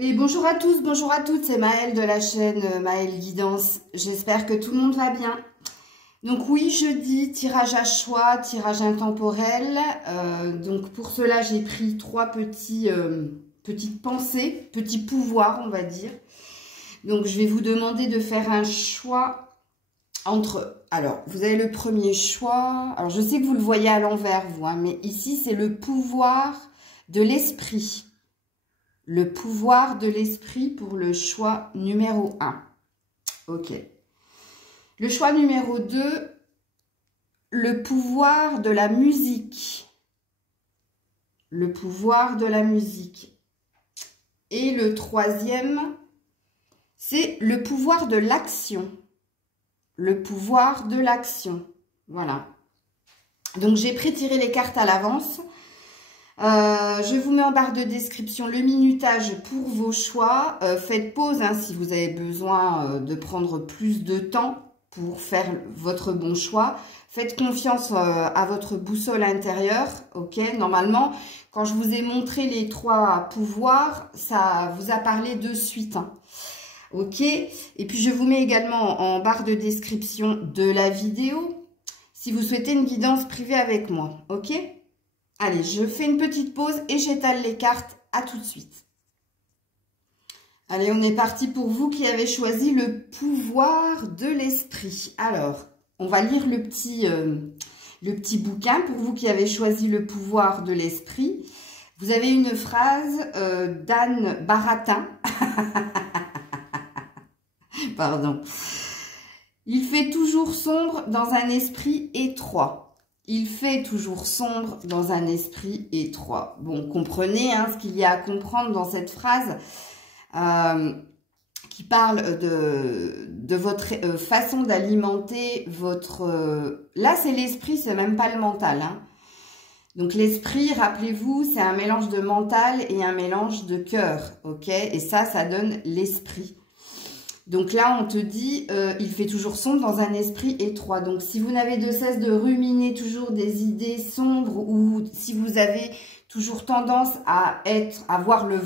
Et bonjour à tous, bonjour à toutes, c'est Maëlle de la chaîne Maëlle Guidance. J'espère que tout le monde va bien. Donc oui, jeudi, tirage à choix, tirage intemporel. Donc pour cela, j'ai pris trois petites pensées, petits pouvoirs, on va dire. Donc je vais vous demander de faire un choix entre... Alors, vous avez le premier choix. Alors je sais que vous le voyez à l'envers, vous, hein, mais ici, c'est le pouvoir de l'esprit. Le pouvoir de l'esprit pour le choix numéro 1. Ok. Le choix numéro 2, le pouvoir de la musique. Le pouvoir de la musique. Et le troisième, c'est le pouvoir de l'action. Le pouvoir de l'action. Voilà. Donc, j'ai pré-tiré les cartes à l'avance. Je vous mets en barre de description le minutage pour vos choix. Faites pause hein, si vous avez besoin de prendre plus de temps pour faire votre bon choix. Faites confiance à votre boussole intérieure. Ok, normalement, quand je vous ai montré les trois pouvoirs, ça vous a parlé de suite. Hein. Ok, et puis je vous mets également en barre de description de la vidéo si vous souhaitez une guidance privée avec moi. Ok. Allez, je fais une petite pause et j'étale les cartes. À tout de suite. Allez, on est parti pour vous qui avez choisi le pouvoir de l'esprit. Alors, on va lire le petit bouquin pour vous qui avez choisi le pouvoir de l'esprit. Vous avez une phrase d'Anne Baratin. Pardon. Il fait toujours sombre dans un esprit étroit. Il fait toujours sombre dans un esprit étroit. Bon, comprenez hein, ce qu'il y a à comprendre dans cette phrase qui parle de votre façon d'alimenter votre... Là, c'est l'esprit, c'est même pas le mental. Hein. Donc, l'esprit, rappelez-vous, c'est un mélange de mental et un mélange de cœur. Ok. Et ça donne l'esprit. Donc là, on te dit, il fait toujours sombre dans un esprit étroit. Donc, si vous n'avez de cesse de ruminer toujours des idées sombres ou si vous avez toujours tendance à voir le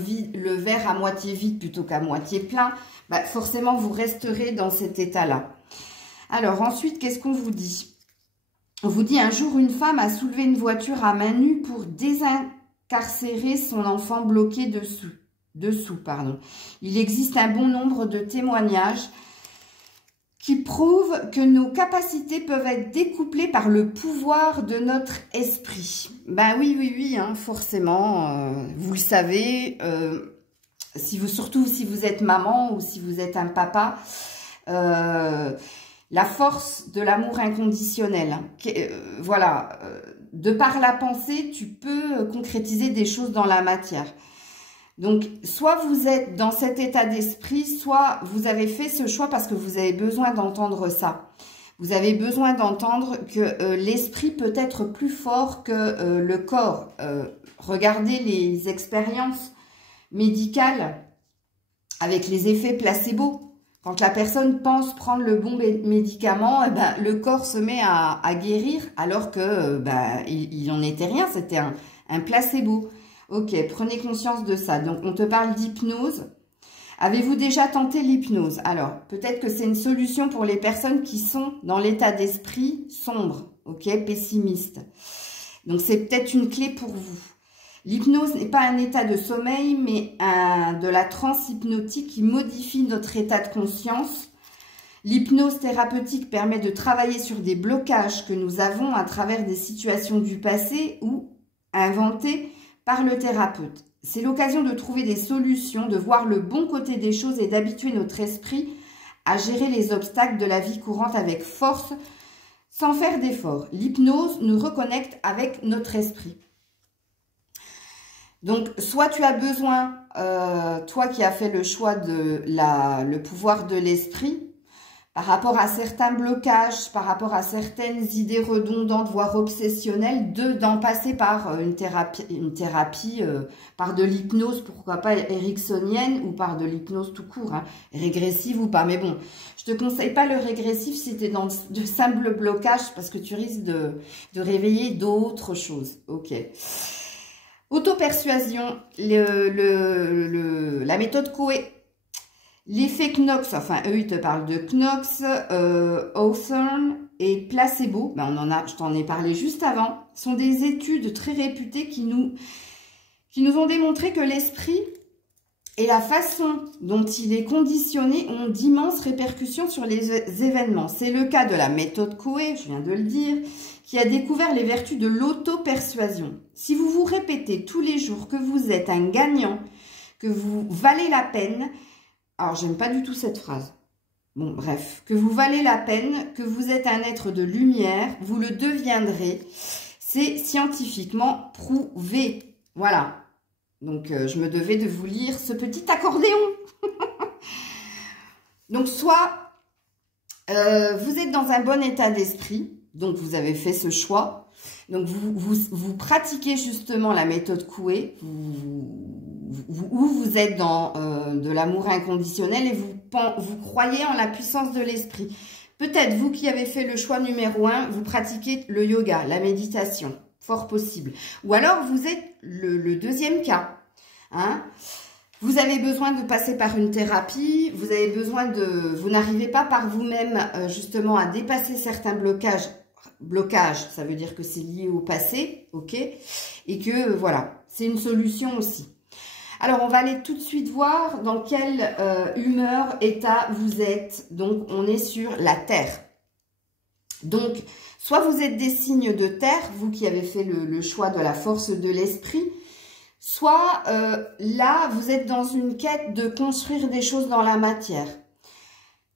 verre à moitié vide plutôt qu'à moitié plein, bah forcément, vous resterez dans cet état-là. Alors, ensuite, qu'est-ce qu'on vous dit? On vous dit, un jour, une femme a soulevé une voiture à main nue pour désincarcérer son enfant bloqué dessous. Il existe un bon nombre de témoignages qui prouvent que nos capacités peuvent être découplées par le pouvoir de notre esprit. Ben oui, hein, forcément, vous le savez, surtout si vous êtes maman ou si vous êtes un papa, la force de l'amour inconditionnel. Voilà, de par la pensée, tu peux concrétiser des choses dans la matière. Donc, soit vous êtes dans cet état d'esprit, soit vous avez fait ce choix parce que vous avez besoin d'entendre ça. Vous avez besoin d'entendre que l'esprit peut être plus fort que le corps. Regardez les expériences médicales avec les effets placebo. Quand la personne pense prendre le bon médicament, le corps se met à guérir alors que il n'en était rien, c'était un placebo. Ok, prenez conscience de ça. Donc, on te parle d'hypnose. Avez-vous déjà tenté l'hypnose? Alors, peut-être que c'est une solution pour les personnes qui sont dans l'état d'esprit sombre, ok, pessimiste. Donc, c'est peut-être une clé pour vous. L'hypnose n'est pas un état de sommeil, mais de la transe hypnotique qui modifie notre état de conscience. L'hypnose thérapeutique permet de travailler sur des blocages que nous avons à travers des situations du passé ou inventées par le thérapeute. C'est l'occasion de trouver des solutions, de voir le bon côté des choses et d'habituer notre esprit à gérer les obstacles de la vie courante avec force, sans faire d'effort. L'hypnose nous reconnecte avec notre esprit. Donc, soit tu as besoin, toi qui as fait le choix de le pouvoir de l'esprit, par rapport à certains blocages, par rapport à certaines idées redondantes, voire obsessionnelles, d'en passer par une thérapie par de l'hypnose, pourquoi pas ericksonienne, ou par de l'hypnose tout court, hein, régressive ou pas. Mais bon, je te conseille pas le régressif si tu es dans de simples blocages, parce que tu risques de réveiller d'autres choses. Ok. Auto-persuasion, la méthode Coué, l'effet Knox, enfin eux ils te parlent de Knox, Hawthorne et placebo, ben je t'en ai parlé juste avant, sont des études très réputées qui nous ont démontré que l'esprit et la façon dont il est conditionné ont d'immenses répercussions sur les événements. C'est le cas de la méthode Coué, je viens de le dire, qui a découvert les vertus de l'auto-persuasion. Si vous vous répétez tous les jours que vous êtes un gagnant, que vous valez la peine, alors j'aime pas du tout cette phrase, bon bref, que vous valez la peine, que vous êtes un être de lumière, vous le deviendrez, c'est scientifiquement prouvé. Voilà. Donc, je me devais de vous lire ce petit accordéon. Donc, soit vous êtes dans un bon état d'esprit, donc vous avez fait ce choix. Donc, vous pratiquez justement la méthode Coué, où vous êtes dans de l'amour inconditionnel et vous croyez en la puissance de l'esprit. Peut-être, vous qui avez fait le choix numéro 1, vous pratiquez le yoga, la méditation. Fort possible. Ou alors, vous êtes le deuxième cas. Hein? Vous avez besoin de passer par une thérapie. Vous avez besoin vous n'arrivez pas par vous-même, justement, à dépasser certains blocages. Blocage, ça veut dire que c'est lié au passé, ok? Et que, voilà, c'est une solution aussi. Alors, on va aller tout de suite voir dans quelle humeur, état vous êtes. Donc, on est sur la Terre. Donc, soit vous êtes des signes de terre, vous qui avez fait le choix de la force de l'esprit, soit là, vous êtes dans une quête de construire des choses dans la matière.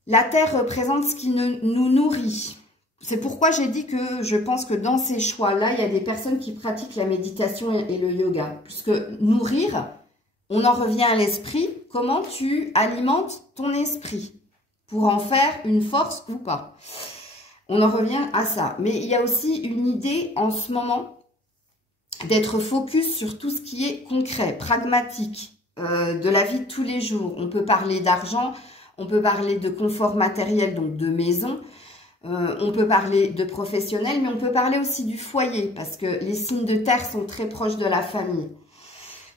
La terre représente ce qui nous nourrit. C'est pourquoi j'ai dit que je pense que dans ces choix-là, il y a des personnes qui pratiquent la méditation et le yoga. Puisque nourrir, on en revient à l'esprit. Comment tu alimentes ton esprit pour en faire une force ou pas? On en revient à ça. Mais il y a aussi une idée en ce moment d'être focus sur tout ce qui est concret, pragmatique, de la vie de tous les jours. On peut parler d'argent, on peut parler de confort matériel, donc de maison. On peut parler de professionnel, mais on peut parler aussi du foyer, parce que les signes de terre sont très proches de la famille.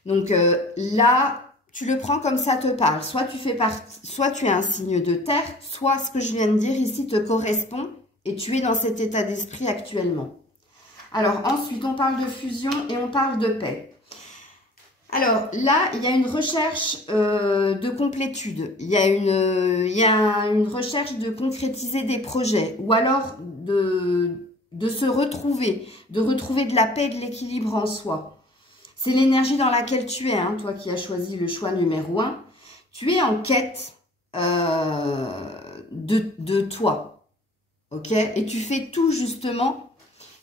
Donc là, tu le prends comme ça te parle. Soit tu es un signe de terre, soit ce que je viens de dire ici te correspond. Et tu es dans cet état d'esprit actuellement. Alors, ensuite, on parle de fusion et on parle de paix. Alors, là, il y a une recherche de complétude. Il y a une recherche de concrétiser des projets. Ou alors, de se retrouver. De retrouver de la paix et de l'équilibre en soi. C'est l'énergie dans laquelle tu es, hein, toi qui as choisi le choix numéro 1. Tu es en quête de toi. Ok? Et tu fais tout justement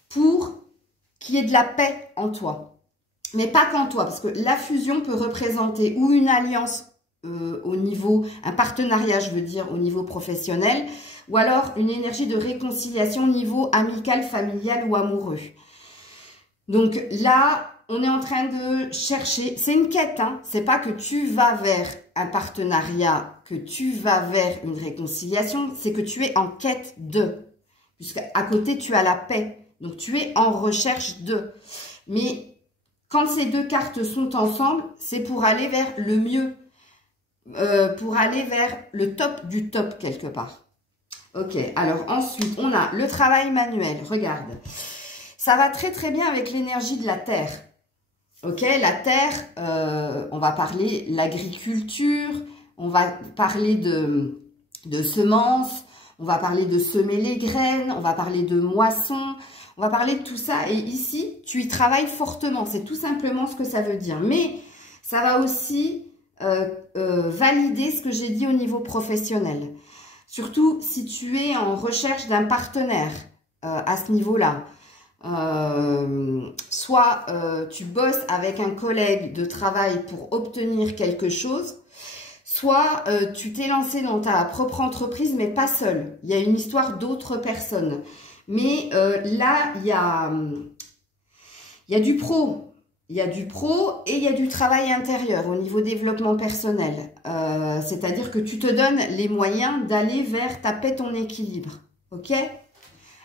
pour qu'il y ait de la paix en toi. Mais pas qu'en toi, parce que la fusion peut représenter ou une alliance au niveau, un partenariat, je veux dire, au niveau professionnel, ou alors une énergie de réconciliation au niveau amical, familial ou amoureux. Donc là, on est en train de chercher, c'est une quête, hein, c'est pas que tu vas vers un partenariat, que tu vas vers une réconciliation, c'est que tu es en quête de, puisqu'à côté tu as la paix, donc tu es en recherche de. Mais quand ces deux cartes sont ensemble, c'est pour aller vers le mieux, pour aller vers le top du top quelque part. Ok, alors ensuite on a le travail manuel, regarde, ça va très très bien avec l'énergie de la terre. Ok, la terre, on va parler l'agriculture, on va parler de semences, on va parler de semer les graines, on va parler de moisson, on va parler de tout ça. Et ici, tu y travailles fortement, c'est tout simplement ce que ça veut dire. Mais ça va aussi valider ce que j'ai dit au niveau professionnel. Surtout si tu es en recherche d'un partenaire à ce niveau-là. Soit tu bosses avec un collègue de travail pour obtenir quelque chose, soit tu t'es lancé dans ta propre entreprise, mais pas seul. Il y a une histoire d'autres personnes. Mais là, il y a du pro. Il y a du pro et il y a du travail intérieur au niveau développement personnel. C'est-à-dire que tu te donnes les moyens d'aller vers ta paix, ton équilibre. Ok ?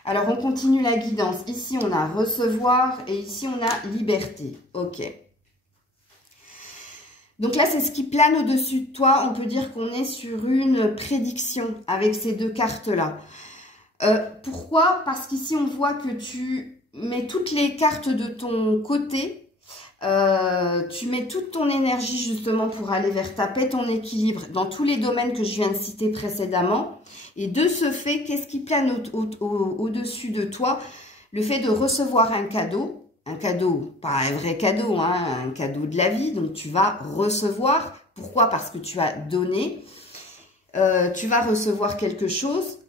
Alors, on continue la guidance. Ici, on a recevoir et ici, on a liberté. Ok. Donc là, c'est ce qui plane au-dessus de toi. On peut dire qu'on est sur une prédiction avec ces deux cartes-là. Pourquoi? Parce qu'ici, on voit que tu mets toutes les cartes de ton côté. Tu mets toute ton énergie justement pour aller vers ta paix, ton équilibre dans tous les domaines que je viens de citer précédemment. Et de ce fait, qu'est-ce qui plane au-dessus de toi? Le fait de recevoir un cadeau, pas un vrai cadeau, hein, un cadeau de la vie. Donc tu vas recevoir. Pourquoi? Parce que tu as donné. Tu vas recevoir quelque chose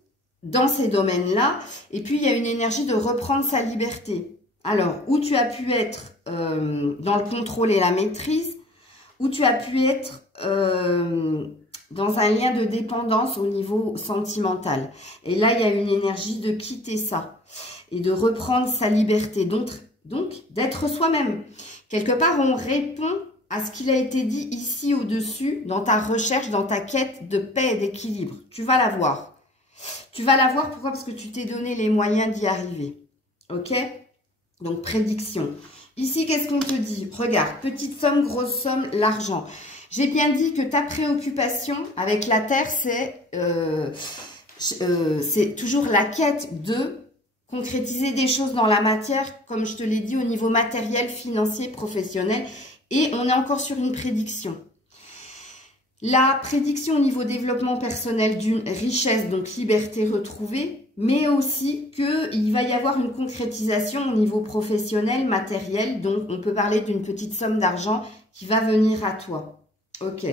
dans ces domaines-là. Et puis il y a une énergie de reprendre sa liberté. Alors, où tu as pu être dans le contrôle et la maîtrise, où tu as pu être dans un lien de dépendance au niveau sentimental. Et là, il y a une énergie de quitter ça et de reprendre sa liberté. Donc d'être soi-même. Quelque part, on répond à ce qu'il a été dit ici au-dessus, dans ta recherche, dans ta quête de paix et d'équilibre. Tu vas la voir. Tu vas la voir, pourquoi? Parce que tu t'es donné les moyens d'y arriver. Ok? Donc, prédiction. Ici, qu'est-ce qu'on te dit? Regarde, petite somme, grosse somme, l'argent. J'ai bien dit que ta préoccupation avec la Terre, c'est toujours la quête de concrétiser des choses dans la matière, comme je te l'ai dit, au niveau matériel, financier, professionnel. Et on est encore sur une prédiction. La prédiction au niveau développement personnel d'une richesse, donc liberté retrouvée, mais aussi qu'il va y avoir une concrétisation au niveau professionnel, matériel. Donc, on peut parler d'une petite somme d'argent qui va venir à toi. Ok.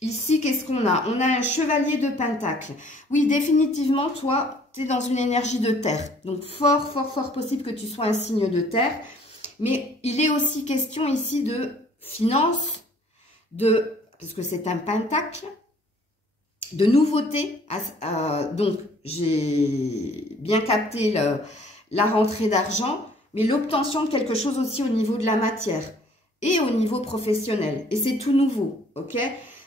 Ici, qu'est-ce qu'on a? On a un chevalier de pentacle. Oui, définitivement, toi, tu es dans une énergie de terre. Donc, fort, fort, fort possible que tu sois un signe de terre. Mais il est aussi question ici de finances, parce que c'est un pentacle, de nouveautés. Donc, j'ai bien capté la rentrée d'argent, mais l'obtention de quelque chose aussi au niveau de la matière et au niveau professionnel. Et c'est tout nouveau, ok?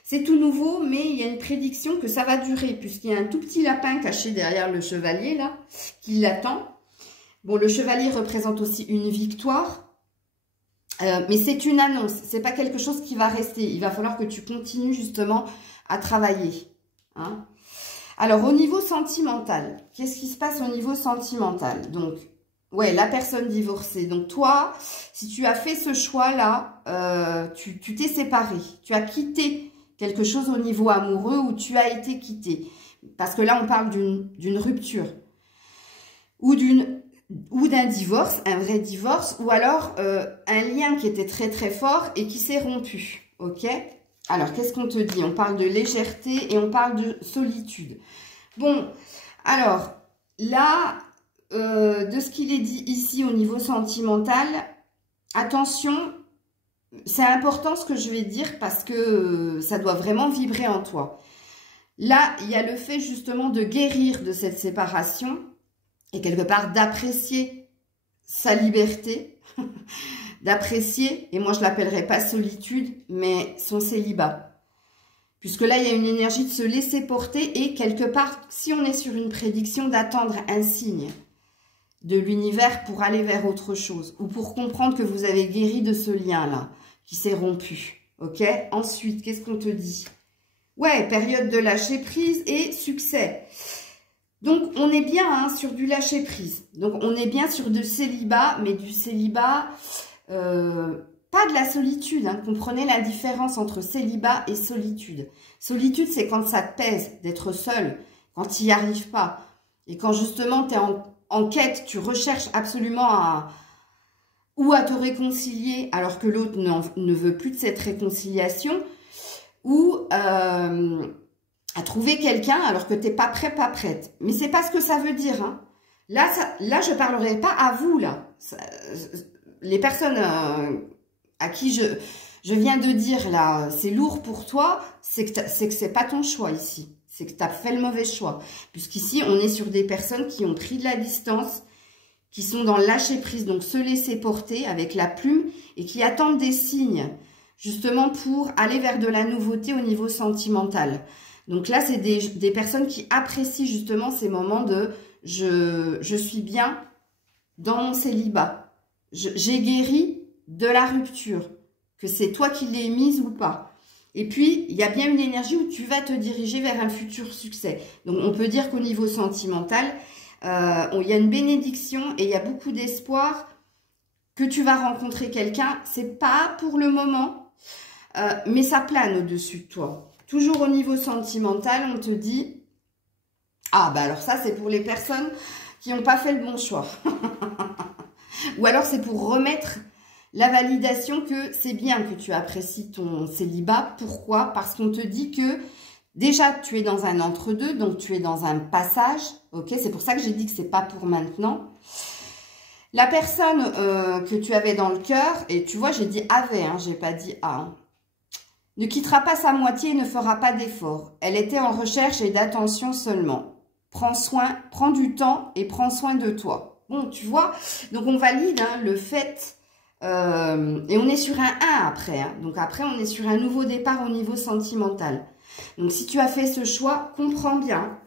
C'est tout nouveau, mais il y a une prédiction que ça va durer, puisqu'il y a un tout petit lapin caché derrière le chevalier, là, qui l'attend. Bon, le chevalier représente aussi une victoire. Mais c'est une annonce, c'est pas quelque chose qui va rester. Il va falloir que tu continues justement à travailler. Hein. Alors, au niveau sentimental, qu'est-ce qui se passe au niveau sentimental? Donc, ouais, la personne divorcée. Donc, toi, si tu as fait ce choix-là, tu t'es séparé. Tu as quitté quelque chose au niveau amoureux ou tu as été quitté. Parce que là, on parle d'une rupture. Ou d'un divorce, un vrai divorce, ou alors un lien qui était très très fort et qui s'est rompu, ok? Alors, qu'est-ce qu'on te dit? On parle de légèreté et on parle de solitude. Bon, alors, là, de ce qu'il est dit ici au niveau sentimental, attention, c'est important ce que je vais dire parce que ça doit vraiment vibrer en toi. Là, il y a le fait justement de guérir de cette séparation, et quelque part d'apprécier sa liberté, d'apprécier, et moi je l'appellerai pas solitude, mais son célibat. Puisque là, il y a une énergie de se laisser porter et quelque part, si on est sur une prédiction, d'attendre un signe de l'univers pour aller vers autre chose, ou pour comprendre que vous avez guéri de ce lien-là, qui s'est rompu. Ok? Ensuite, qu'est-ce qu'on te dit? Ouais, période de lâcher prise et succès. Donc, on est bien hein, sur du lâcher-prise. Donc, on est bien sur du célibat, mais du célibat, pas de la solitude. Hein. Comprenez la différence entre célibat et solitude. Solitude, c'est quand ça te pèse d'être seul, quand tu n'y arrives pas. Et quand justement, tu es en quête, tu recherches absolument à te réconcilier, alors que l'autre ne veut plus de cette réconciliation, ou à trouver quelqu'un alors que tu n'es pas prêt, pas prête. Mais c'est pas ce que ça veut dire. Hein. Là, je ne parlerai pas à vous. Là. Les personnes à qui je viens de dire, là, c'est lourd pour toi, c'est que c'est pas ton choix ici. C'est que tu as fait le mauvais choix. Puisqu'ici, on est sur des personnes qui ont pris de la distance, qui sont dans le lâcher-prise, donc se laisser porter avec la plume et qui attendent des signes, justement pour aller vers de la nouveauté au niveau sentimental. Donc là, c'est des personnes qui apprécient justement ces moments de « je suis bien dans mon célibat ». J'ai guéri de la rupture. que c'est toi qui l'ai mise ou pas. Et puis, il y a bien une énergie où tu vas te diriger vers un futur succès. Donc, on peut dire qu'au niveau sentimental, il y a une bénédiction et il y a beaucoup d'espoir que tu vas rencontrer quelqu'un. C'est pas pour le moment, mais ça plane au-dessus de toi. Toujours au niveau sentimental, on te dit... Ah, bah alors ça, c'est pour les personnes qui n'ont pas fait le bon choix. Ou alors, c'est pour remettre la validation que c'est bien que tu apprécies ton célibat. Pourquoi? Parce qu'on te dit que déjà, tu es dans un entre-deux, donc tu es dans un passage. Ok, c'est pour ça que j'ai dit que c'est pas pour maintenant. La personne que tu avais dans le cœur, et tu vois, j'ai dit avait, hein, j'ai pas dit a, hein, ne quittera pas sa moitié et ne fera pas d'efforts. Elle était en recherche et d'attention seulement. Prends du temps et prends soin de toi. Bon, tu vois, donc on valide hein, le fait, et on est sur un 1 après. Hein, donc après, on est sur un nouveau départ au niveau sentimental. Donc si tu as fait ce choix, comprends bien.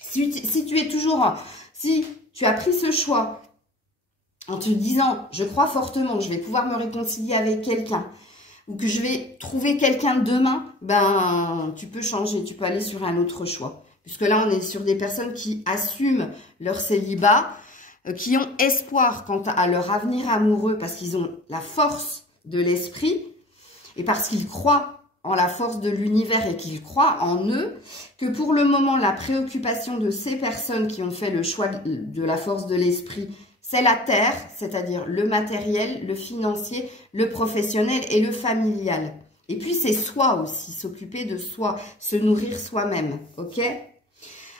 Si tu es toujours, si tu as pris ce choix en te disant, je crois fortement que je vais pouvoir me réconcilier avec quelqu'un, ou que je vais trouver quelqu'un demain, ben tu peux changer, tu peux aller sur un autre choix. Puisque là, on est sur des personnes qui assument leur célibat, qui ont espoir quant à leur avenir amoureux, parce qu'ils ont la force de l'esprit, et parce qu'ils croient en la force de l'univers et qu'ils croient en eux, que pour le moment, la préoccupation de ces personnes qui ont fait le choix de la force de l'esprit, c'est la terre, c'est-à-dire le matériel, le financier, le professionnel et le familial. Et puis, c'est soi aussi, s'occuper de soi, se nourrir soi-même, ok?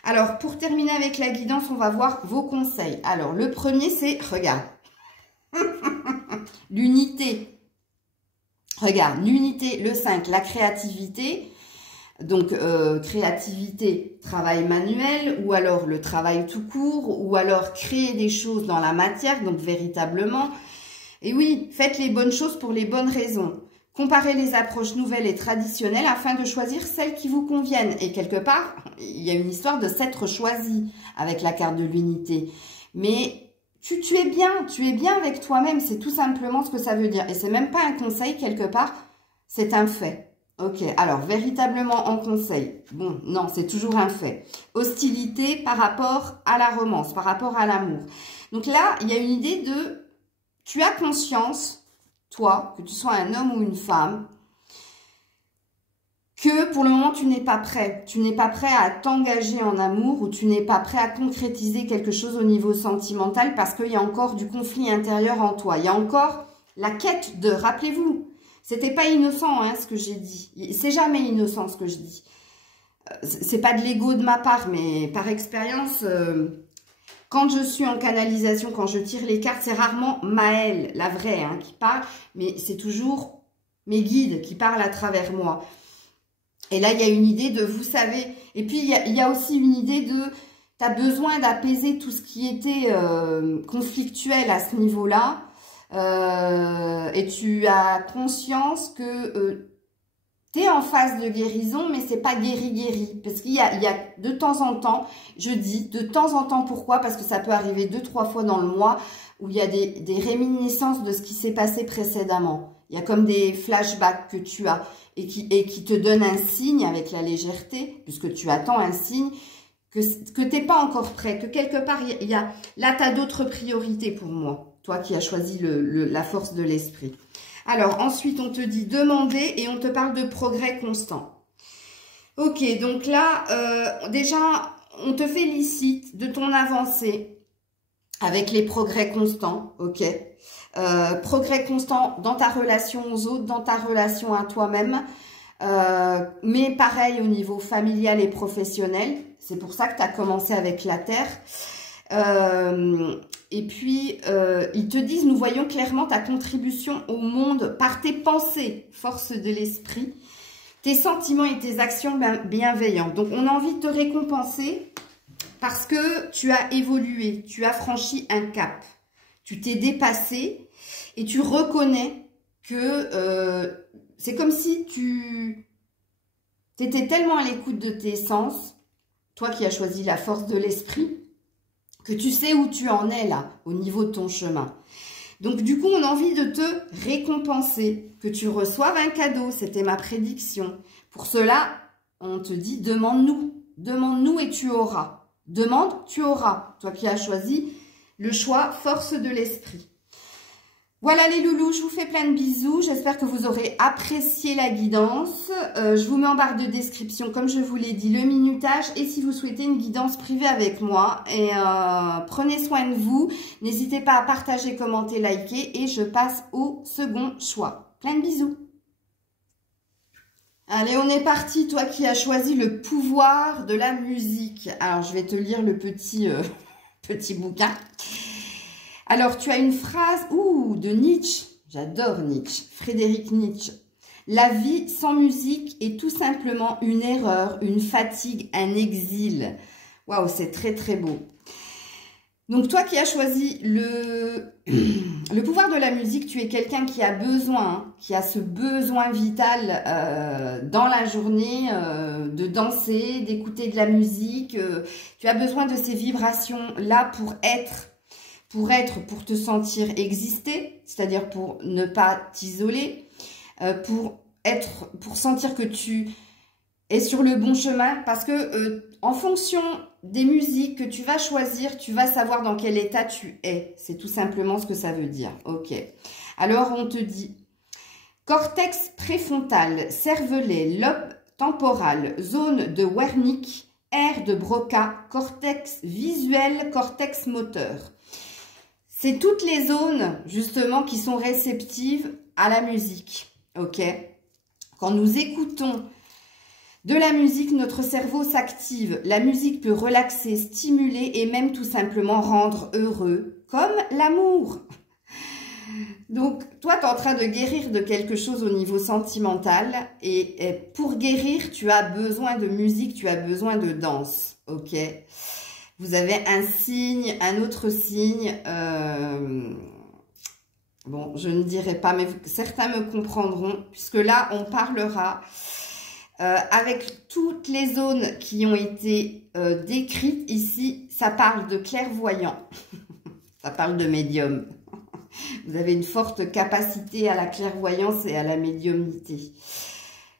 Alors, pour terminer avec la guidance, on va voir vos conseils. Alors, le premier, c'est, regarde, l'unité. Regarde, l'unité, le 5, la créativité. Donc, créativité, travail manuel, ou alors le travail tout court, ou alors créer des choses dans la matière, donc véritablement. Et oui, faites les bonnes choses pour les bonnes raisons. Comparez les approches nouvelles et traditionnelles afin de choisir celles qui vous conviennent. Et quelque part, il y a une histoire de s'être choisi avec la carte de l'unité. Mais tu es bien avec toi-même, c'est tout simplement ce que ça veut dire. Et c'est même pas un conseil quelque part, c'est un fait. Ok, alors véritablement en conseil, bon, non, c'est toujours un fait. Hostilité par rapport à la romance, par rapport à l'amour. Donc là, il y a une idée de, tu as conscience, toi, que tu sois un homme ou une femme, que pour le moment, tu n'es pas prêt. Tu n'es pas prêt à t'engager en amour ou tu n'es pas prêt à concrétiser quelque chose au niveau sentimental parce qu'il y a encore du conflit intérieur en toi. Il y a encore la quête de, rappelez-vous, c'était pas innocent hein, ce que j'ai dit. C'est jamais innocent ce que je dis. C'est pas de l'ego de ma part, mais par expérience, quand je suis en canalisation, quand je tire les cartes, c'est rarement Maëlle, la vraie, hein, qui parle, mais c'est toujours mes guides qui parlent à travers moi. Et là, il y a une idée de, vous savez, et puis il y a aussi une idée de, tu as besoin d'apaiser tout ce qui était conflictuel à ce niveau-là. Et tu as conscience que tu es en phase de guérison, mais c'est pas guéri. Parce qu'il y a de temps en temps, je dis de temps en temps, pourquoi? Parce que ça peut arriver 2-3 fois dans le mois où il y a des réminiscences de ce qui s'est passé précédemment. Il y a comme des flashbacks que tu as et qui te donnent un signe avec la légèreté, puisque tu attends un signe que tu n'es pas encore prêt, que quelque part, là, tu as d'autres priorités pour moi. Toi qui as choisi la force de l'esprit. Alors, ensuite, on te dit demander et on te parle de progrès constant. Ok, donc là, déjà, on te félicite de ton avancée avec les progrès constants, ok. Progrès constant dans ta relation aux autres, dans ta relation à toi-même, mais pareil au niveau familial et professionnel. C'est pour ça que tu as commencé avec la Terre. Et puis, ils te disent, nous voyons clairement ta contribution au monde par tes pensées, force de l'esprit, tes sentiments et tes actions bienveillantes. Donc, on a envie de te récompenser parce que tu as évolué, tu as franchi un cap, tu t'es dépassé et tu reconnais que c'est comme si tu étais tellement à l'écoute de tes sens, toi qui as choisi la force de l'esprit, que tu sais où tu en es là, au niveau de ton chemin. Donc, du coup, on a envie de te récompenser, que tu reçoives un cadeau. C'était ma prédiction. Pour cela, on te dit, demande-nous. Demande-nous et tu auras. Demande, tu auras. Toi qui as choisi le choix force de l'esprit. Voilà les loulous, je vous fais plein de bisous. J'espère que vous aurez apprécié la guidance. Je vous mets en barre de description, comme je vous l'ai dit, le minutage. Et si vous souhaitez une guidance privée avec moi, et prenez soin de vous. N'hésitez pas à partager, commenter, liker. Et je passe au second choix. Plein de bisous. Allez, on est parti. Toi qui as choisi le pouvoir de la musique. Alors, je vais te lire le petit, petit bouquin. Alors, tu as une phrase de Nietzsche. J'adore Nietzsche. Frédéric Nietzsche. La vie sans musique est tout simplement une erreur, une fatigue, un exil. Waouh, c'est très très beau. Donc, toi qui as choisi le pouvoir de la musique, tu es quelqu'un qui a besoin, qui a ce besoin vital dans la journée de danser, d'écouter de la musique. Tu as besoin de ces vibrations-là pour te sentir exister, c'est-à-dire pour ne pas t'isoler, pour sentir que tu es sur le bon chemin, parce que en fonction des musiques que tu vas choisir, tu vas savoir dans quel état tu es. C'est tout simplement ce que ça veut dire. Ok. Alors, on te dit cortex préfrontal, cervelet, lobe temporal, zone de Wernicke, aire de Broca, cortex visuel, cortex moteur. C'est toutes les zones, justement, qui sont réceptives à la musique. Ok. Quand nous écoutons de la musique, notre cerveau s'active. La musique peut relaxer, stimuler et même tout simplement rendre heureux, comme l'amour. Donc, toi, tu es en train de guérir de quelque chose au niveau sentimental. Et pour guérir, tu as besoin de musique, tu as besoin de danse. Ok. Vous avez un signe, un autre signe. Bon, je ne dirai pas, mais certains me comprendront, puisque là, on parlera avec toutes les zones qui ont été décrites ici. Ça parle de clairvoyant, ça parle de médium. Vous avez une forte capacité à la clairvoyance et à la médiumnité.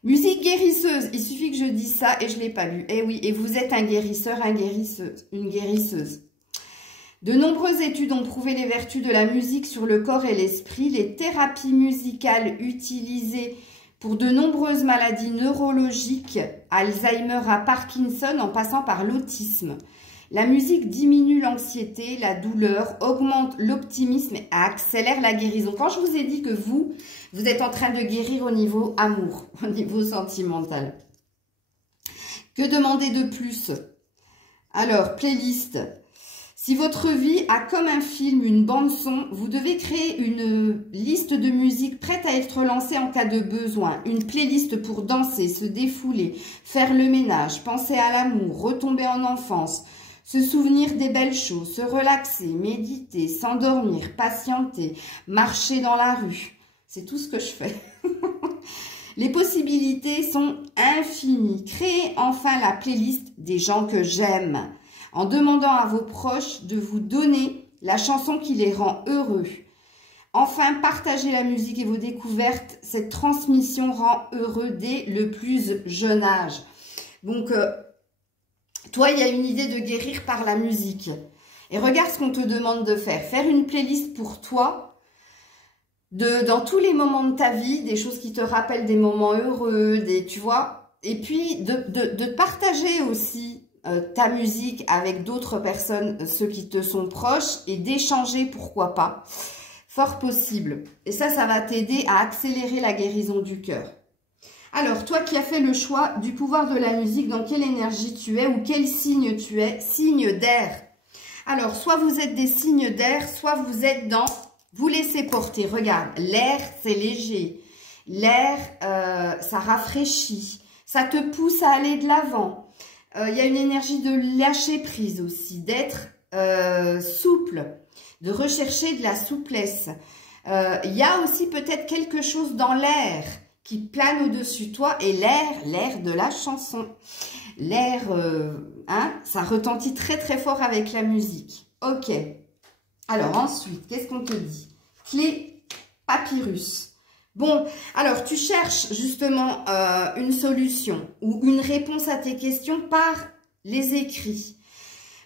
Musique guérisseuse, il suffit que je dise ça et je ne l'ai pas lu. Eh oui, et vous êtes un guérisseur, une guérisseuse. De nombreuses études ont prouvé les vertus de la musique sur le corps et l'esprit. Les thérapies musicales utilisées pour de nombreuses maladies neurologiques, Alzheimer à Parkinson en passant par l'autisme. La musique diminue l'anxiété, la douleur, augmente l'optimisme et accélère la guérison. Quand je vous ai dit que vous êtes en train de guérir au niveau amour, au niveau sentimental. Que demander de plus? Alors, playlist. Si votre vie a comme un film, une bande-son, vous devez créer une liste de musique prête à être lancée en cas de besoin. Une playlist pour danser, se défouler, faire le ménage, penser à l'amour, retomber en enfance, se souvenir des belles choses, se relaxer, méditer, s'endormir, patienter, marcher dans la rue. C'est tout ce que je fais. Les possibilités sont infinies. Créez enfin la playlist des gens que j'aime, en demandant à vos proches de vous donner la chanson qui les rend heureux. Enfin, partagez la musique et vos découvertes. Cette transmission rend heureux dès le plus jeune âge. Donc, toi, il y a une idée de guérir par la musique. Et regarde ce qu'on te demande de faire. Faire une playlist pour toi, dans tous les moments de ta vie, des choses qui te rappellent des moments heureux, tu vois. Et puis, de partager aussi ta musique avec d'autres personnes, ceux qui te sont proches, et d'échanger, pourquoi pas. Fort possible. Et ça va t'aider à accélérer la guérison du cœur. Alors, toi qui as fait le choix du pouvoir de la musique, dans quelle énergie tu es ou quel signe tu es? Signe d'air. Alors, soit vous êtes des signes d'air, soit vous êtes dans... Vous laissez porter. Regarde, l'air, c'est léger. L'air, ça rafraîchit. Ça te pousse à aller de l'avant. Il y a une énergie de lâcher prise aussi, d'être souple, de rechercher de la souplesse. Il y a aussi peut-être quelque chose dans l'air qui plane au-dessus de toi, et l'air de la chanson. L'air, ça retentit très très fort avec la musique. Ok. Alors ensuite, qu'est-ce qu'on te dit? Clé papyrus. Bon, alors tu cherches justement une solution ou une réponse à tes questions par les écrits.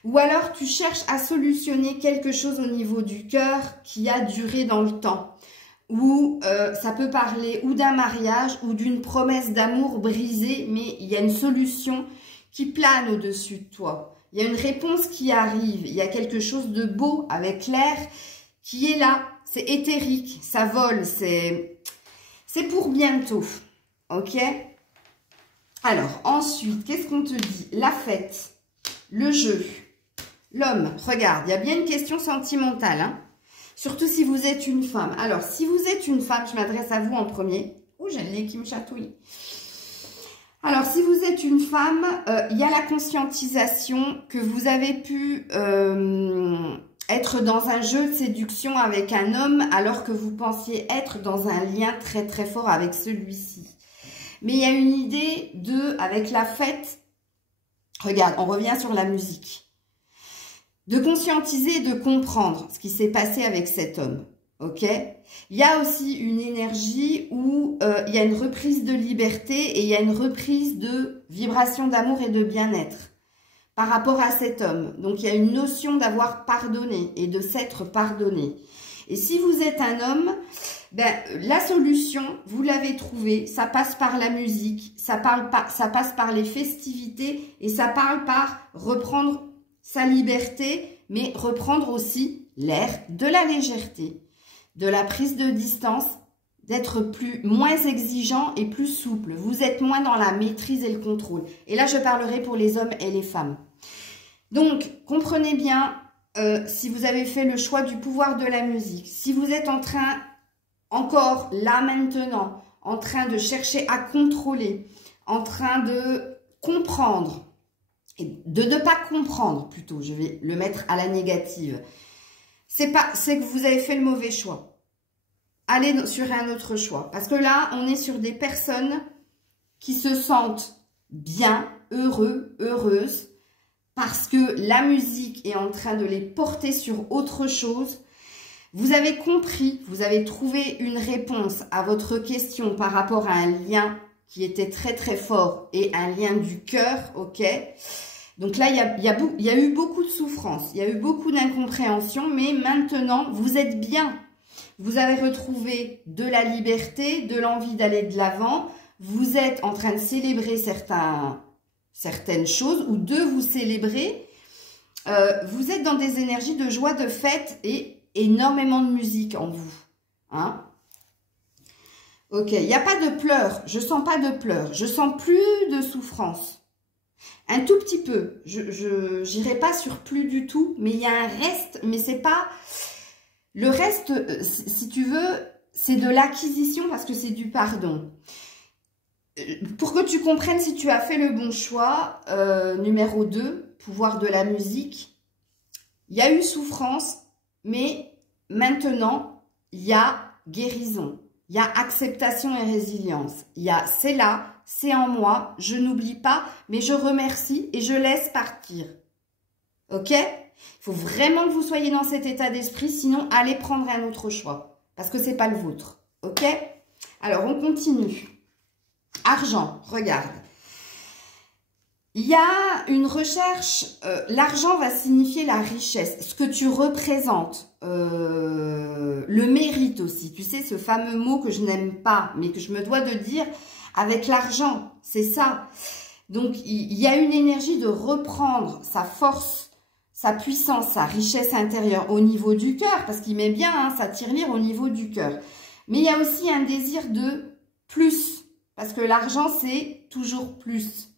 Ou alors tu cherches à solutionner quelque chose au niveau du cœur qui a duré dans le temps. Ou ça peut parler ou d'un mariage ou d'une promesse d'amour brisée, mais il y a une solution qui plane au-dessus de toi. Il y a une réponse qui arrive, il y a quelque chose de beau avec l'air qui est là. C'est éthérique, ça vole, c'est pour bientôt, ok? Alors, ensuite, qu'est-ce qu'on te dit? La fête, le jeu, l'homme. Regarde, il y a bien une question sentimentale, hein? Surtout si vous êtes une femme. Alors, si vous êtes une femme, je m'adresse à vous en premier. Ouh, j'ai le nez qui me chatouille. Alors, si vous êtes une femme, il y a la conscientisation que vous avez pu être dans un jeu de séduction avec un homme alors que vous pensiez être dans un lien très très fort avec celui-ci. Mais il y a une idée avec la fête, regarde, on revient sur la musique, de conscientiser et de comprendre ce qui s'est passé avec cet homme. Ok, il y a aussi une énergie où il y a une reprise de liberté et il y a une reprise de vibration d'amour et de bien-être par rapport à cet homme. Donc, il y a une notion d'avoir pardonné et de s'être pardonné. Et si vous êtes un homme, ben, la solution, vous l'avez trouvée, ça passe par la musique, ça passe par les festivités et ça parle par reprendre sa liberté, mais reprendre aussi l'air de la légèreté, de la prise de distance, d'être moins exigeant et plus souple. Vous êtes moins dans la maîtrise et le contrôle. Et là, je parlerai pour les hommes et les femmes. Donc, comprenez bien, si vous avez fait le choix du pouvoir de la musique, si vous êtes en train, encore là maintenant, en train de chercher à contrôler, en train de comprendre, et de ne pas comprendre plutôt, je vais le mettre à la négative, c'est que vous avez fait le mauvais choix. Allez sur un autre choix. Parce que là, on est sur des personnes qui se sentent bien, heureux, heureuses, parce que la musique est en train de les porter sur autre chose. Vous avez compris, vous avez trouvé une réponse à votre question par rapport à un lien qui était très très fort et un lien du cœur, ok? Donc là, il y a eu beaucoup de souffrance, il y a eu beaucoup d'incompréhension, mais maintenant, vous êtes bien. Vous avez retrouvé de la liberté, de l'envie d'aller de l'avant. Vous êtes en train de célébrer certaines choses ou de vous célébrer. Vous êtes dans des énergies de joie, de fête et énormément de musique en vous. Hein? Ok, il n'y a pas de pleurs. Je sens pas de pleurs. Je sens plus de souffrance. Un tout petit peu. Je n'irai pas sur plus du tout, mais il y a un reste, mais c'est pas... Le reste, si tu veux, c'est de l'acquisition parce que c'est du pardon. Pour que tu comprennes si tu as fait le bon choix, numéro 2, pouvoir de la musique, il y a eu souffrance, mais maintenant, il y a guérison, il y a acceptation et résilience. Il y a c'est là, c'est en moi, je n'oublie pas, mais je remercie et je laisse partir. Ok ? Il faut vraiment que vous soyez dans cet état d'esprit, sinon allez prendre un autre choix. Parce que ce n'est pas le vôtre. Ok? Alors, on continue. Argent, regarde. Il y a une recherche, l'argent va signifier la richesse, ce que tu représentes, le mérite aussi. Tu sais, ce fameux mot que je n'aime pas, mais que je me dois de dire avec l'argent, c'est ça. Donc, il y a une énergie de reprendre sa force, sa puissance, sa richesse intérieure au niveau du cœur, parce qu'il met bien hein, sa tirelire au niveau du cœur. Mais il y a aussi un désir de plus, parce que l'argent, c'est toujours plus.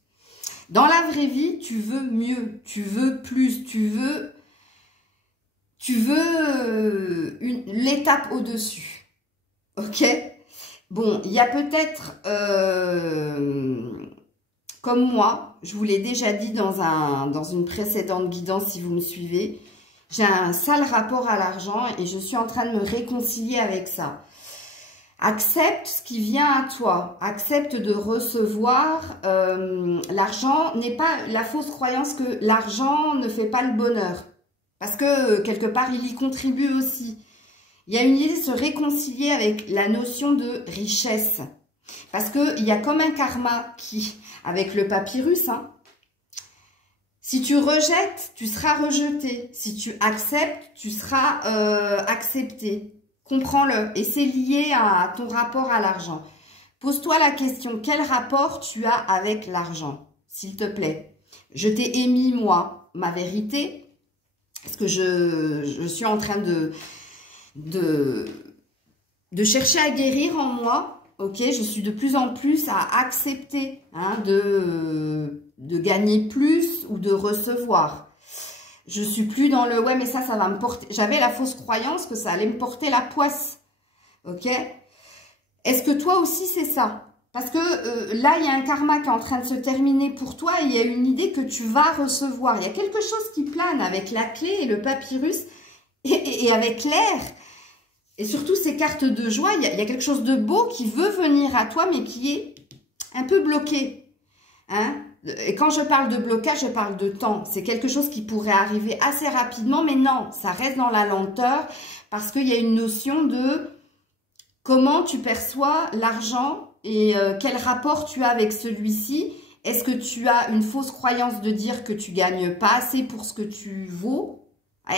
Dans la vraie vie, tu veux mieux, tu veux plus, tu veux l'étape au-dessus. Ok? Bon, il y a peut-être... comme moi, je vous l'ai déjà dit dans une précédente guidance, si vous me suivez, j'ai un sale rapport à l'argent et je suis en train de me réconcilier avec ça. Accepte ce qui vient à toi, accepte de recevoir. L'argent n'est pas la fausse croyance que l'argent ne fait pas le bonheur. Parce que quelque part, il y contribue aussi. Il y a une idée de se réconcilier avec la notion de richesse. Parce qu'il y a comme un karma qui, avec le papyrus, hein, si tu rejettes, tu seras rejeté. Si tu acceptes, tu seras accepté. Comprends-le. Et c'est lié à ton rapport à l'argent. Pose-toi la question, quel rapport tu as avec l'argent, s'il te plaît? Je t'ai émis, moi, ma vérité. Parce que je suis en train de chercher à guérir en moi. Ok, je suis de plus en plus à accepter hein, de gagner plus ou de recevoir. Je suis plus dans le ouais mais ça va me porter. J'avais la fausse croyance que ça allait me porter la poisse. Ok. Est-ce que toi aussi c'est ça? Parce que là il y a un karma qui est en train de se terminer pour toi et il y a une idée que tu vas recevoir. Il y a quelque chose qui plane avec la clé et le papyrus et avec l'air. Et surtout, ces cartes de joie, il y a quelque chose de beau qui veut venir à toi, mais qui est un peu bloqué. Hein? Et quand je parle de blocage, je parle de temps. C'est quelque chose qui pourrait arriver assez rapidement, mais non, ça reste dans la lenteur parce qu'il y a une notion de comment tu perçois l'argent et quel rapport tu as avec celui-ci. Est-ce que tu as une fausse croyance de dire que tu gagnes pas assez pour ce que tu vaux?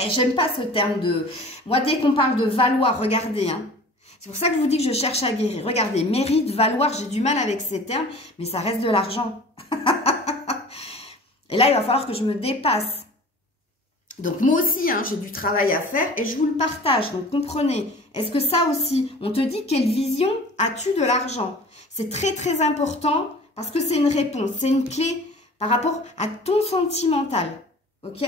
J'aime pas ce terme de... Moi, dès qu'on parle de valoir, regardez, hein. C'est pour ça que je vous dis que je cherche à guérir. Regardez, mérite, valoir, j'ai du mal avec ces termes, mais ça reste de l'argent. Et là, il va falloir que je me dépasse. Donc, moi aussi, hein, j'ai du travail à faire et je vous le partage. Donc, comprenez. Est-ce que ça aussi, on te dit quelle vision as-tu de l'argent? C'est très, très important parce que c'est une réponse, c'est une clé par rapport à ton sentimental. Ok?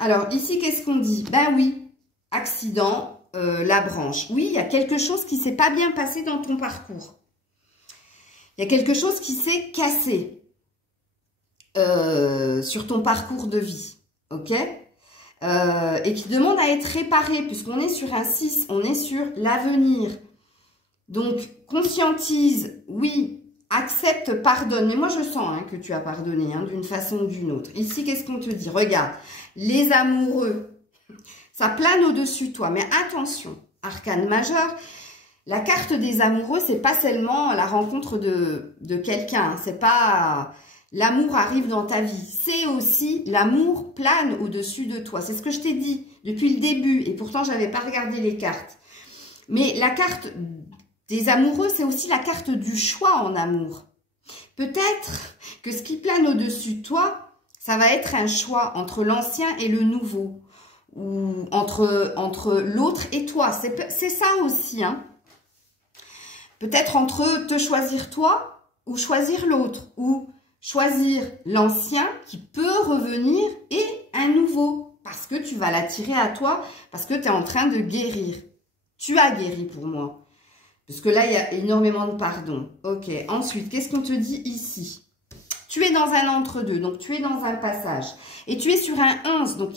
Alors, ici, qu'est-ce qu'on dit? Ben oui, accident, la branche. Oui, il y a quelque chose qui ne s'est pas bien passé dans ton parcours. Il y a quelque chose qui s'est cassé sur ton parcours de vie. Ok? Et qui demande à être réparé, puisqu'on est sur un 6, on est sur l'avenir. Donc, conscientise, oui, accepte, pardonne. Mais moi, je sens hein, que tu as pardonné hein, d'une façon ou d'une autre. Ici, qu'est-ce qu'on te dit? Regarde. Les amoureux, ça plane au-dessus de toi. Mais attention, arcane majeur, la carte des amoureux, c'est pas seulement la rencontre de quelqu'un. C'est pas l'amour arrive dans ta vie. C'est aussi l'amour plane au-dessus de toi. C'est ce que je t'ai dit depuis le début. Et pourtant, j'avais pas regardé les cartes. Mais la carte des amoureux, c'est aussi la carte du choix en amour. Peut-être que ce qui plane au-dessus de toi, ça va être un choix entre l'ancien et le nouveau. Ou entre l'autre et toi. C'est ça aussi. Hein. Peut-être entre te choisir toi ou choisir l'autre. Ou choisir l'ancien qui peut revenir et un nouveau. Parce que tu vas l'attirer à toi. Parce que tu es en train de guérir. Tu as guéri pour moi. Parce que là, il y a énormément de pardon. Ok. Ensuite, qu'est-ce qu'on te dit ici? Tu es dans un entre-deux, donc tu es dans un passage. Et tu es sur un 11. Donc,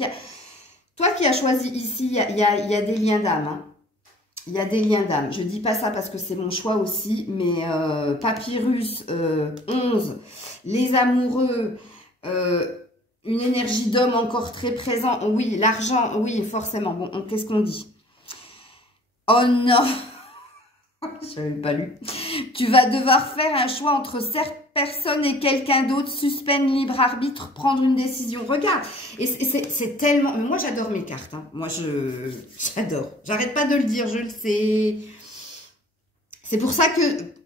toi qui as choisi ici, il y a des liens d'âme. Hein. Il y a des liens d'âme. Je ne dis pas ça parce que c'est mon choix aussi. Mais papyrus, 11, les amoureux, une énergie d'homme encore très présent. Oui, l'argent, oui, forcément. Bon, qu'est-ce qu'on dit? Oh non! Je n'avais pas lu. Tu vas devoir faire un choix entre cette personne et quelqu'un d'autre. Suspense, libre arbitre, prendre une décision. Regarde. Et c'est tellement... Moi, j'adore mes cartes. Hein. Moi, j'adore. J'arrête pas de le dire, je le sais. C'est pour ça que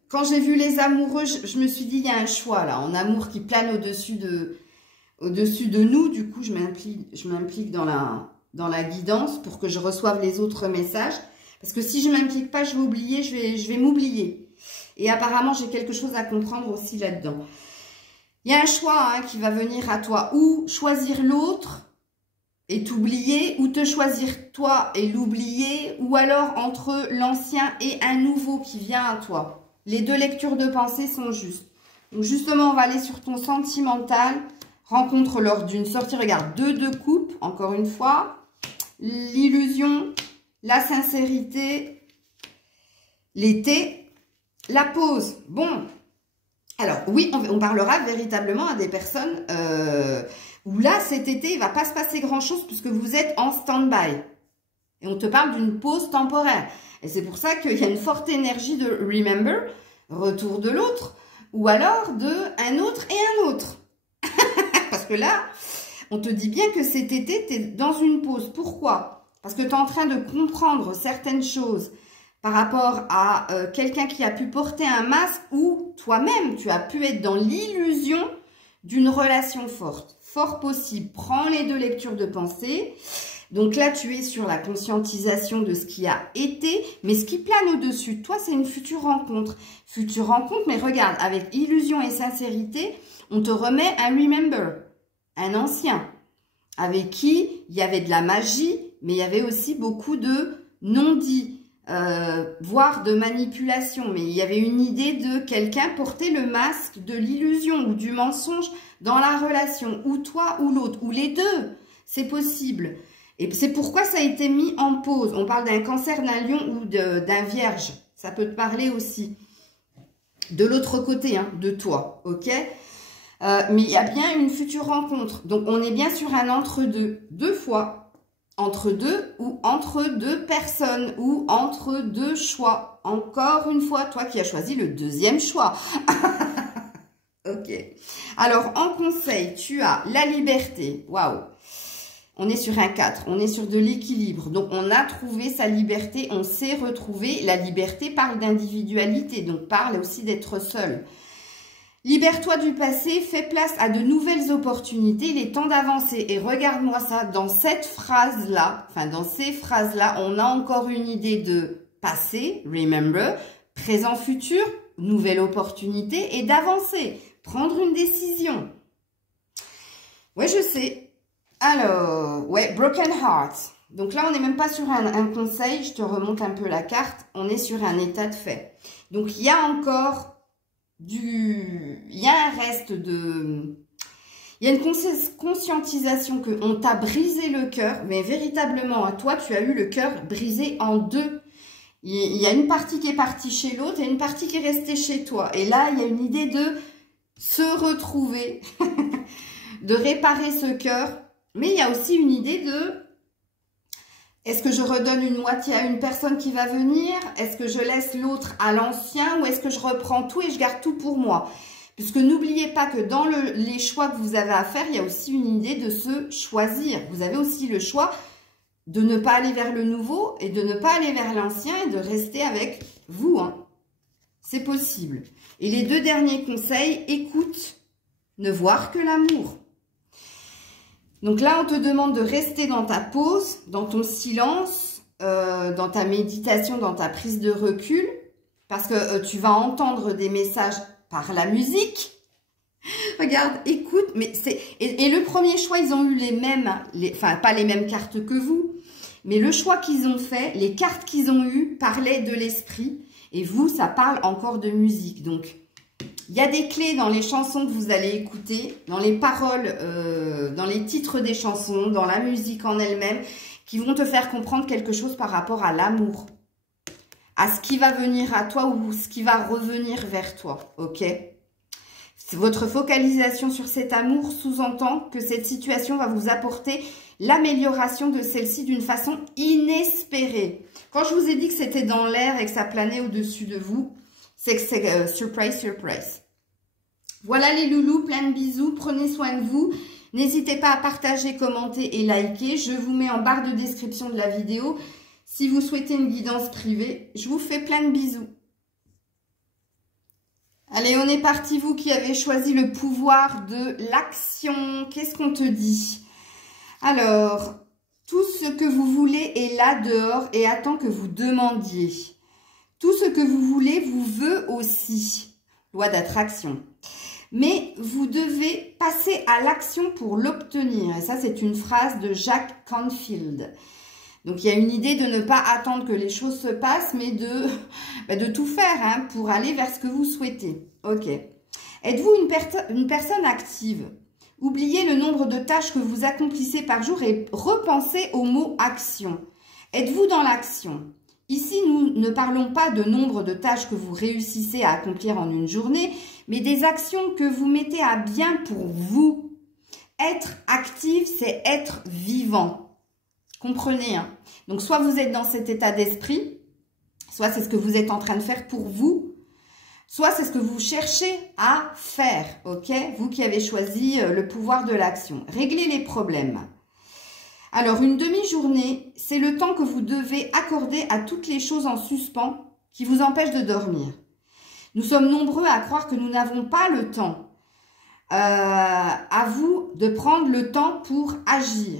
quand j'ai vu les amoureux, je me suis dit, il y a un choix là. En amour qui plane au-dessus de nous. Du coup, je m'implique dans la guidance pour que je reçoive les autres messages. Parce que si je ne m'implique pas, je vais oublier, je vais m'oublier. Et apparemment, j'ai quelque chose à comprendre aussi là-dedans. Il y a un choix hein, qui va venir à toi. Ou choisir l'autre et t'oublier, ou te choisir toi et l'oublier, ou alors entre l'ancien et un nouveau qui vient à toi. Les deux lectures de pensée sont justes. Donc justement, on va aller sur ton sentimental. Rencontre lors d'une sortie. Regarde, 2 de coupe, encore une fois. L'illusion... La sincérité, l'été, la pause. Bon, alors oui, on parlera véritablement à des personnes où là, cet été, il ne va pas se passer grand-chose puisque vous êtes en stand-by. Et on te parle d'une pause temporaire. Et c'est pour ça qu'il y a une forte énergie de remember, retour de l'autre, ou alors de un autre et un autre. Parce que là, on te dit bien que cet été, tu es dans une pause. Pourquoi? Parce que tu es en train de comprendre certaines choses par rapport à quelqu'un qui a pu porter un masque ou toi-même, tu as pu être dans l'illusion d'une relation forte. Fort possible. Prends les deux lectures de pensée. Donc là, tu es sur la conscientisation de ce qui a été, mais ce qui plane au-dessus de toi, c'est une future rencontre. Future rencontre, mais regarde, avec illusion et sincérité, on te remet un remember, un ancien, avec qui il y avait de la magie, mais il y avait aussi beaucoup de non-dits, voire de manipulation. Mais il y avait une idée de quelqu'un porter le masque de l'illusion ou du mensonge dans la relation, ou toi ou l'autre, ou les deux, c'est possible. Et c'est pourquoi ça a été mis en pause. On parle d'un cancer, d'un lion ou d'un vierge. Ça peut te parler aussi. De l'autre côté, hein, de toi, ok? Mais il y a bien une future rencontre. Donc, on est bien sur un entre-deux. Deux fois. Entre deux ou entre deux personnes ou entre deux choix. Encore une fois, toi qui as choisi le deuxième choix. Ok. Alors, en conseil, tu as la liberté. Waouh. On est sur un 4, on est sur de l'équilibre. Donc, on a trouvé sa liberté, on s'est retrouvé. La liberté parle d'individualité, donc parle aussi d'être seul. Libère-toi du passé, fais place à de nouvelles opportunités. Il est temps d'avancer. Et regarde-moi ça, dans cette phrase-là, enfin dans ces phrases-là, on a encore une idée de passé, remember, présent, futur, nouvelle opportunité et d'avancer, prendre une décision. Ouais, je sais. Alors, ouais, Broken Heart. Donc là, on n'est même pas sur un conseil. Je te remonte un peu la carte. On est sur un état de fait. Donc, il y a encore il y a un reste de... Il y a une conscientisation qu'on t'a brisé le cœur. Mais véritablement, à toi, tu as eu le cœur brisé en deux. Il y a une partie qui est partie chez l'autre et une partie qui est restée chez toi. Et là, il y a une idée de se retrouver, de réparer ce cœur. Mais il y a aussi une idée de, est-ce que je redonne une moitié à une personne qui va venir? Est-ce que je laisse l'autre à l'ancien? Ou est-ce que je reprends tout et je garde tout pour moi? Puisque n'oubliez pas que dans les choix que vous avez à faire, il y a aussi une idée de se choisir. Vous avez aussi le choix de ne pas aller vers le nouveau et de ne pas aller vers l'ancien et de rester avec vous. Hein. C'est possible. Et les deux derniers conseils, écoute, ne voir que l'amour. Donc là, on te demande de rester dans ta pause, dans ton silence, dans ta méditation, dans ta prise de recul, parce que tu vas entendre des messages par la musique. Regarde, écoute, mais c'est... Et le premier choix, ils ont eu les mêmes, enfin pas les mêmes cartes que vous, mais le choix qu'ils ont fait, les cartes qu'ils ont eues parlaient de l'esprit, et vous, ça parle encore de musique, donc... Il y a des clés dans les chansons que vous allez écouter, dans les paroles, dans les titres des chansons, dans la musique en elle-même, qui vont te faire comprendre quelque chose par rapport à l'amour, à ce qui va venir à toi ou ce qui va revenir vers toi, ok? Votre focalisation sur cet amour sous-entend que cette situation va vous apporter l'amélioration de celle-ci d'une façon inespérée. Quand je vous ai dit que c'était dans l'air et que ça planait au-dessus de vous, c'est que c'est surprise, surprise. Voilà les loulous, plein de bisous, prenez soin de vous. N'hésitez pas à partager, commenter et liker. Je vous mets en barre de description de la vidéo. Si vous souhaitez une guidance privée, je vous fais plein de bisous. Allez, on est parti, vous qui avez choisi le pouvoir de l'action. Qu'est-ce qu'on te dit? Alors, tout ce que vous voulez est là dehors et attend que vous demandiez. Tout ce que vous voulez vous veut aussi. Loi d'attraction. Mais vous devez passer à l'action pour l'obtenir. Et ça, c'est une phrase de Jack Canfield. Donc, il y a une idée de ne pas attendre que les choses se passent, mais de tout faire hein, pour aller vers ce que vous souhaitez. Ok. Êtes-vous une personne active? Oubliez le nombre de tâches que vous accomplissez par jour et repensez au mot action. Êtes-vous dans l'action? Ici, nous ne parlons pas de nombre de tâches que vous réussissez à accomplir en une journée, mais des actions que vous mettez à bien pour vous. Être actif, c'est être vivant. Comprenez, hein? Donc, soit vous êtes dans cet état d'esprit, soit c'est ce que vous êtes en train de faire pour vous, soit c'est ce que vous cherchez à faire, ok? Vous qui avez choisi le pouvoir de l'action. Réglez les problèmes. Alors, une demi-journée, c'est le temps que vous devez accorder à toutes les choses en suspens qui vous empêchent de dormir. Nous sommes nombreux à croire que nous n'avons pas le temps. À vous de prendre le temps pour agir.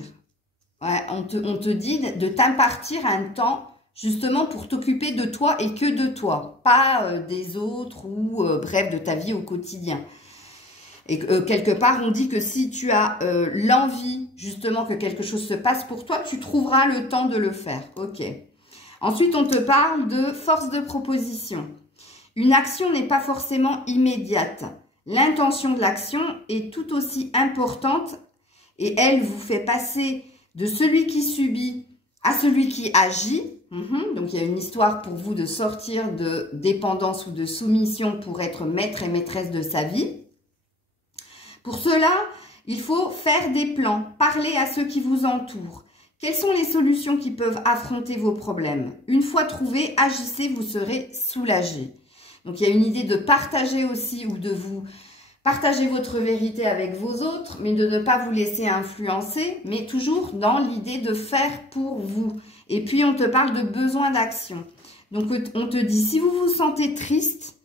Ouais, on te dit de t'impartir un temps justement pour t'occuper de toi et que de toi, pas des autres ou bref de ta vie au quotidien. Et quelque part, on dit que si tu as l'envie justement que quelque chose se passe pour toi, tu trouveras le temps de le faire. Ok. Ensuite, on te parle de force de proposition. Une action n'est pas forcément immédiate. L'intention de l'action est tout aussi importante et elle vous fait passer de celui qui subit à celui qui agit. Donc, il y a une histoire pour vous de sortir de dépendance ou de soumission pour être maître et maîtresse de sa vie. Pour cela, il faut faire des plans, parler à ceux qui vous entourent. Quelles sont les solutions qui peuvent affronter vos problèmes? Une fois trouvées, agissez, vous serez soulagé. Donc, il y a une idée de partager aussi ou de vous partager votre vérité avec vos autres, mais de ne pas vous laisser influencer, mais toujours dans l'idée de faire pour vous. Et puis, on te parle de besoin d'action. Donc, on te dit, si vous vous sentez triste,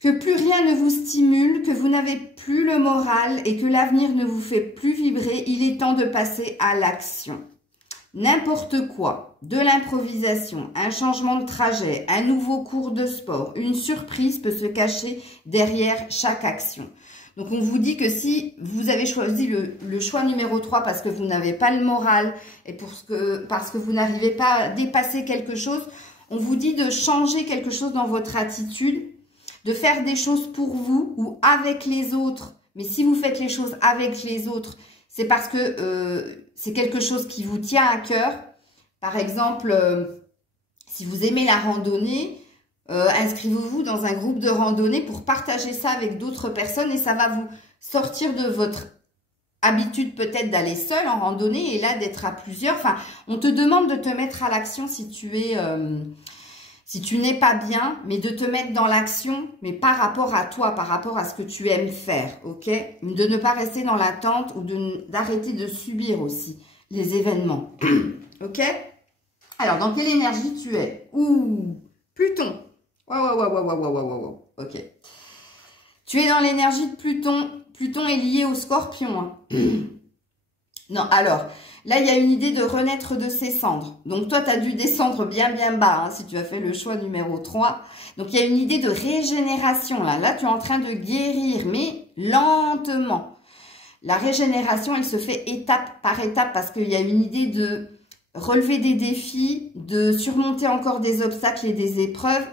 que plus rien ne vous stimule, que vous n'avez plus le moral et que l'avenir ne vous fait plus vibrer, il est temps de passer à l'action. N'importe quoi, de l'improvisation, un changement de trajet, un nouveau cours de sport, une surprise peut se cacher derrière chaque action. Donc, on vous dit que si vous avez choisi le choix numéro 3 parce que vous n'avez pas le moral et parce que vous n'arrivez pas à dépasser quelque chose, on vous dit de changer quelque chose dans votre attitude, de faire des choses pour vous ou avec les autres. Mais si vous faites les choses avec les autres, c'est parce que c'est quelque chose qui vous tient à cœur. Par exemple, si vous aimez la randonnée, inscrivez-vous dans un groupe de randonnée pour partager ça avec d'autres personnes et ça va vous sortir de votre habitude peut-être d'aller seul en randonnée et là d'être à plusieurs. Enfin, on te demande de te mettre à l'action si tu n'es pas bien, mais de te mettre dans l'action, mais par rapport à toi, par rapport à ce que tu aimes faire, ok? De ne pas rester dans l'attente ou d'arrêter de subir aussi les événements, ok? Alors, dans quelle énergie tu es? Ouh, Pluton. Waouh, ok. Tu es dans l'énergie de Pluton. Pluton est lié au Scorpion. Hein. Non, alors, là, il y a une idée de renaître de ses cendres. Donc, toi, tu as dû descendre bien bas hein, si tu as fait le choix numéro 3. Donc, il y a une idée de régénération. Là, tu es en train de guérir, mais lentement. La régénération, elle se fait étape par étape parce qu'il y a une idée de relever des défis, de surmonter encore des obstacles et des épreuves.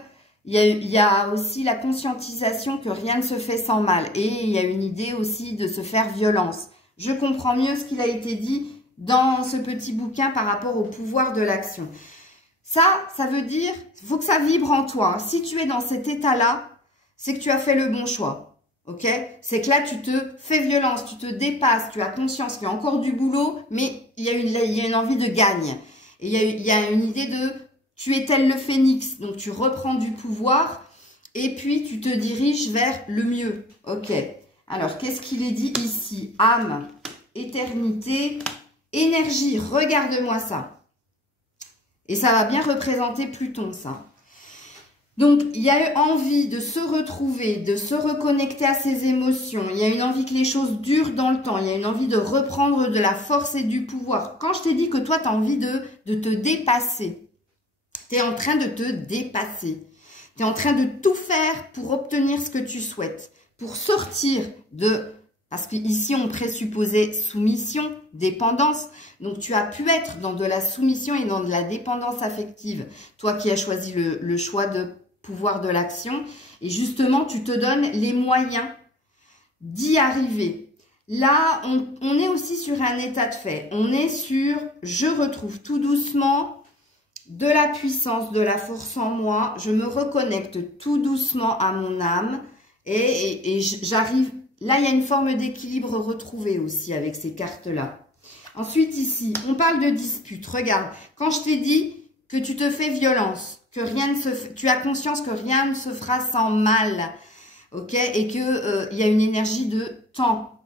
Il y a aussi la conscientisation que rien ne se fait sans mal. Et il y a une idée aussi de se faire violence. Je comprends mieux ce qu'il a été dit dans ce petit bouquin par rapport au pouvoir de l'action. Ça veut dire, il faut que ça vibre en toi. Si tu es dans cet état-là, c'est que tu as fait le bon choix. Ok? C'est que là, tu te fais violence, tu te dépasses, tu as conscience qu'il y a encore du boulot, mais il y a une envie de gagne. Et il y a une idée de, tu es tel le phénix, donc tu reprends du pouvoir et puis tu te diriges vers le mieux. Ok? Alors, qu'est-ce qu'il est dit ici? Âme, éternité, énergie. Regarde-moi ça. Et ça va bien représenter Pluton, ça. Donc, il y a eu envie de se retrouver, de se reconnecter à ses émotions. Il y a une envie que les choses durent dans le temps. Il y a une envie de reprendre de la force et du pouvoir. Quand je t'ai dit que toi, tu as envie de te dépasser, tu es en train de te dépasser. Tu es en train de tout faire pour obtenir ce que tu souhaites. Pour sortir de... Parce qu'ici, on présupposait soumission, dépendance. Donc, tu as pu être dans de la soumission et dans de la dépendance affective. Toi qui as choisi le choix de pouvoir de l'action. Et justement, tu te donnes les moyens d'y arriver. Là, on est aussi sur un état de fait. On est sur, je retrouve tout doucement de la puissance, de la force en moi. Je me reconnecte tout doucement à mon âme. Et j'arrive... Là, il y a une forme d'équilibre retrouvée aussi avec ces cartes-là. Ensuite, ici, on parle de dispute. Regarde, quand je t'ai dit que tu te fais violence, que rien ne se fait, tu as conscience que rien ne se fera sans mal, ok? Et que y a une énergie de temps.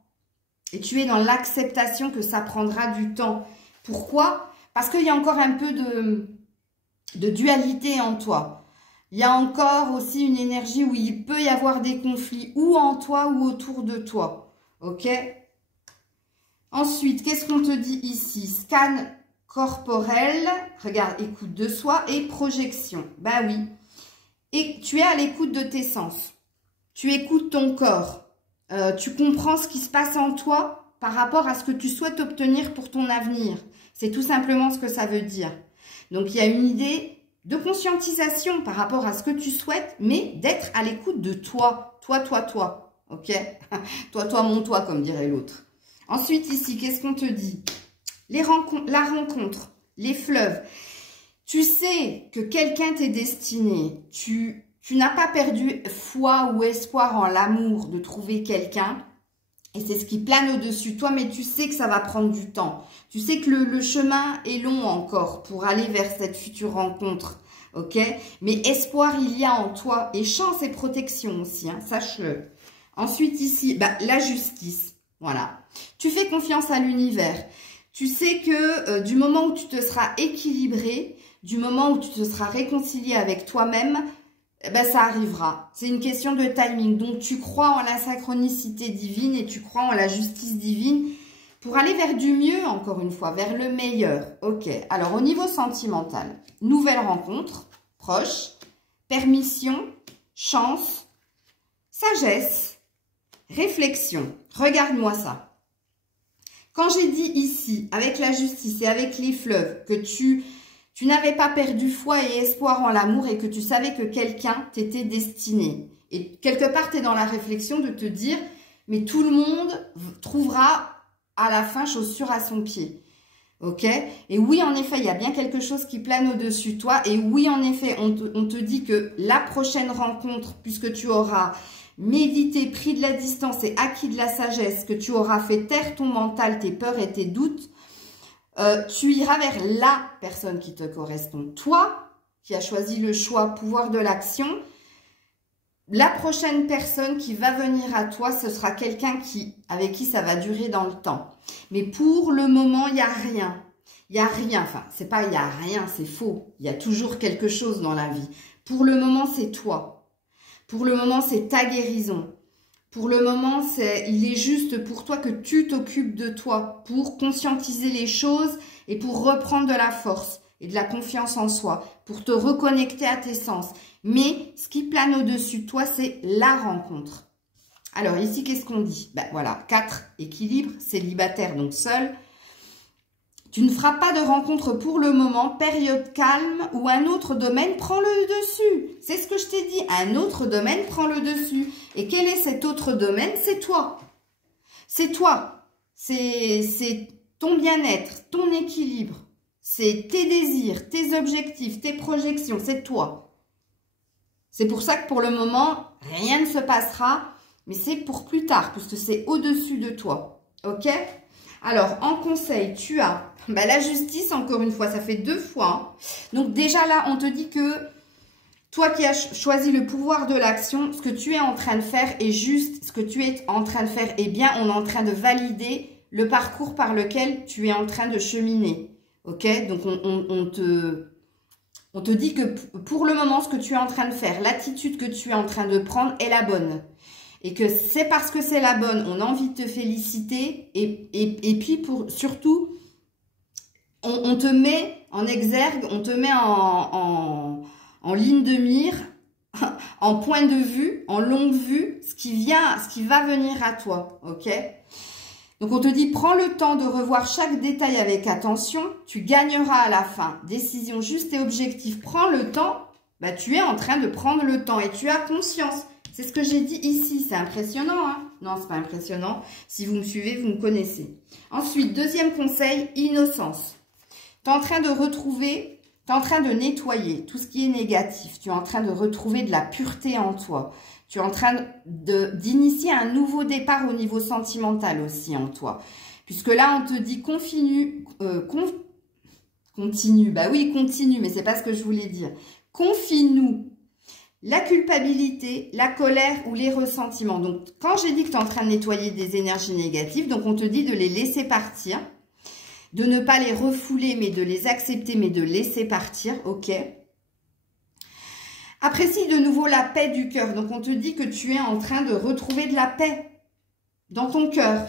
Et tu es dans l'acceptation que ça prendra du temps. Pourquoi? Parce qu'il y a encore un peu de dualité en toi. Il y a encore aussi une énergie où il peut y avoir des conflits, ou en toi ou autour de toi. Ok? Ensuite, qu'est-ce qu'on te dit ici? Scan corporel, regarde, écoute de soi et projection. Ben oui. Et tu es à l'écoute de tes sens. Tu écoutes ton corps. Tu comprends ce qui se passe en toi par rapport à ce que tu souhaites obtenir pour ton avenir. C'est tout simplement ce que ça veut dire. Donc, il y a une idée de conscientisation par rapport à ce que tu souhaites, mais d'être à l'écoute de toi. Toi. Ok? Toi, mon toi, comme dirait l'autre. Ensuite, ici, qu'est-ce qu'on te dit? La rencontre, les fleuves. Tu sais que quelqu'un t'est destiné. Tu n'as pas perdu foi ou espoir en l'amour de trouver quelqu'un. Et c'est ce qui plane au-dessus de toi, mais tu sais que ça va prendre du temps. Tu sais que le chemin est long encore pour aller vers cette future rencontre. Ok? Mais espoir, il y a en toi. Et chance et protection aussi, hein, sache-le. Ensuite, ici, la justice. Voilà. Tu fais confiance à l'univers. Tu sais que du moment où tu te seras équilibré, du moment où tu te seras réconcilié avec toi-même, ça arrivera. C'est une question de timing. Donc, tu crois en la synchronicité divine et tu crois en la justice divine pour aller vers du mieux, encore une fois, vers le meilleur. Ok. Alors, au niveau sentimental, nouvelle rencontre, proche, permission, chance, sagesse, réflexion. Regarde-moi ça. Quand j'ai dit ici, avec la justice et avec les fleuves, que tu n'avais pas perdu foi et espoir en l'amour et que tu savais que quelqu'un t'était destiné. Et quelque part, tu es dans la réflexion de te dire, mais tout le monde trouvera à la fin chaussure à son pied. Ok? Et oui, en effet, il y a bien quelque chose qui plane au-dessus de toi. Et oui, en effet, on te dit que la prochaine rencontre, puisque tu auras médité, pris de la distance et acquis de la sagesse, que tu auras fait taire ton mental, tes peurs et tes doutes, tu iras vers la personne qui te correspond. Toi, qui as choisi le choix, pouvoir de l'action, la prochaine personne qui va venir à toi, ce sera quelqu'un avec qui ça va durer dans le temps. Mais pour le moment, il n'y a rien. Il n'y a rien. Enfin, c'est pas il n'y a rien, c'est faux. Il y a toujours quelque chose dans la vie. Pour le moment, c'est toi. Pour le moment, c'est ta guérison. Pour le moment, il est juste pour toi que tu t'occupes de toi, pour conscientiser les choses et pour reprendre de la force et de la confiance en soi, pour te reconnecter à tes sens. Mais ce qui plane au-dessus de toi, c'est la rencontre. Alors ici, qu'est-ce qu'on dit? Voilà, 4, équilibre, célibataire, donc seul. Tu ne feras pas de rencontre pour le moment, période calme ou un autre domaine prend le dessus. C'est ce que je t'ai dit, un autre domaine prend le dessus. Et quel est cet autre domaine? C'est toi. C'est toi. C'est ton bien-être, ton équilibre. C'est tes désirs, tes objectifs, tes projections, c'est toi. C'est pour ça que pour le moment, rien ne se passera, mais c'est pour plus tard, puisque c'est au-dessus de toi. Ok? Alors, en conseil, tu as la justice, encore une fois, ça fait 2 fois. Hein. Donc déjà là, on te dit que toi qui as choisi le pouvoir de l'action, ce que tu es en train de faire est juste, ce que tu es en train de faire est bien, on est en train de valider le parcours par lequel tu es en train de cheminer. Ok? Donc on te dit que pour le moment, ce que tu es en train de faire, l'attitude que tu es en train de prendre est la bonne. Et que c'est parce que c'est la bonne, on a envie de te féliciter. Et puis, surtout, on te met en exergue, on te met en ligne de mire, en point de vue, en longue vue, ce qui va venir à toi. Ok? Donc, on te dit, prends le temps de revoir chaque détail avec attention. Tu gagneras à la fin. Décision juste et objective. Prends le temps. Tu es en train de prendre le temps et tu as conscience. C'est ce que j'ai dit ici. C'est impressionnant, hein? Non, c'est pas impressionnant. Si vous me suivez, vous me connaissez. Ensuite, deuxième conseil, innocence. Tu es en train de retrouver, tu es en train de nettoyer tout ce qui est négatif. Tu es en train de retrouver de la pureté en toi. Tu es en train d'initier un nouveau départ au niveau sentimental aussi en toi. Puisque là, on te dit continue. Continue. Bah oui, continue, mais c'est pas ce que je voulais dire. Confie-nous la culpabilité, la colère ou les ressentiments. Donc, quand j'ai dit que tu es en train de nettoyer des énergies négatives, donc on te dit de les laisser partir, de ne pas les refouler, mais de les accepter, mais de laisser partir, ok? Apprécie de nouveau la paix du cœur. Donc, on te dit que tu es en train de retrouver de la paix dans ton cœur.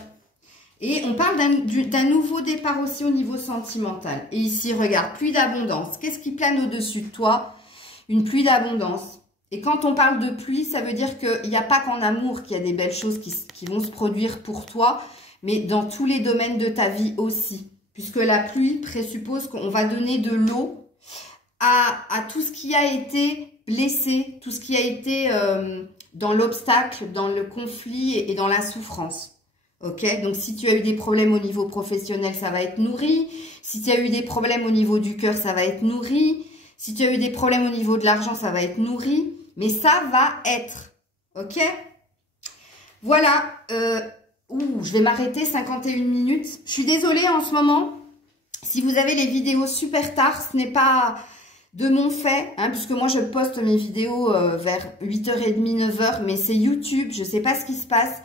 Et on parle d'un nouveau départ aussi au niveau sentimental. Et ici, regarde, pluie d'abondance. Qu'est-ce qui plane au-dessus de toi? Une pluie d'abondance. Et quand on parle de pluie, ça veut dire qu'il n'y a pas qu'en amour qu'il y a des belles choses qui vont se produire pour toi, mais dans tous les domaines de ta vie aussi. Puisque la pluie présuppose qu'on va donner de l'eau à tout ce qui a été blessé, tout ce qui a été dans l'obstacle, dans le conflit et dans la souffrance. Ok, donc si tu as eu des problèmes au niveau professionnel, ça va être nourri. Si tu as eu des problèmes au niveau du cœur, ça va être nourri. Si tu as eu des problèmes au niveau de l'argent, ça va être nourri. Mais ça va être. Ok? Voilà. Je vais m'arrêter 51 minutes. Je suis désolée en ce moment. Si vous avez les vidéos super tard, ce n'est pas de mon fait. Hein, puisque moi, je poste mes vidéos vers 8h30, 9h. Mais c'est YouTube. Je ne sais pas ce qui se passe.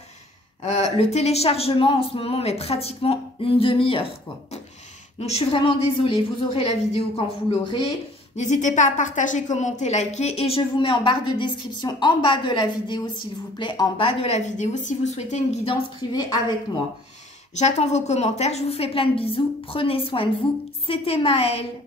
Le téléchargement en ce moment met pratiquement une demi-heure, quoi. Donc, je suis vraiment désolée. Vous aurez la vidéo quand vous l'aurez. N'hésitez pas à partager, commenter, liker. Et je vous mets en barre de description, en bas de la vidéo, s'il vous plaît, en bas de la vidéo, si vous souhaitez une guidance privée avec moi. J'attends vos commentaires. Je vous fais plein de bisous. Prenez soin de vous. C'était Maëlle.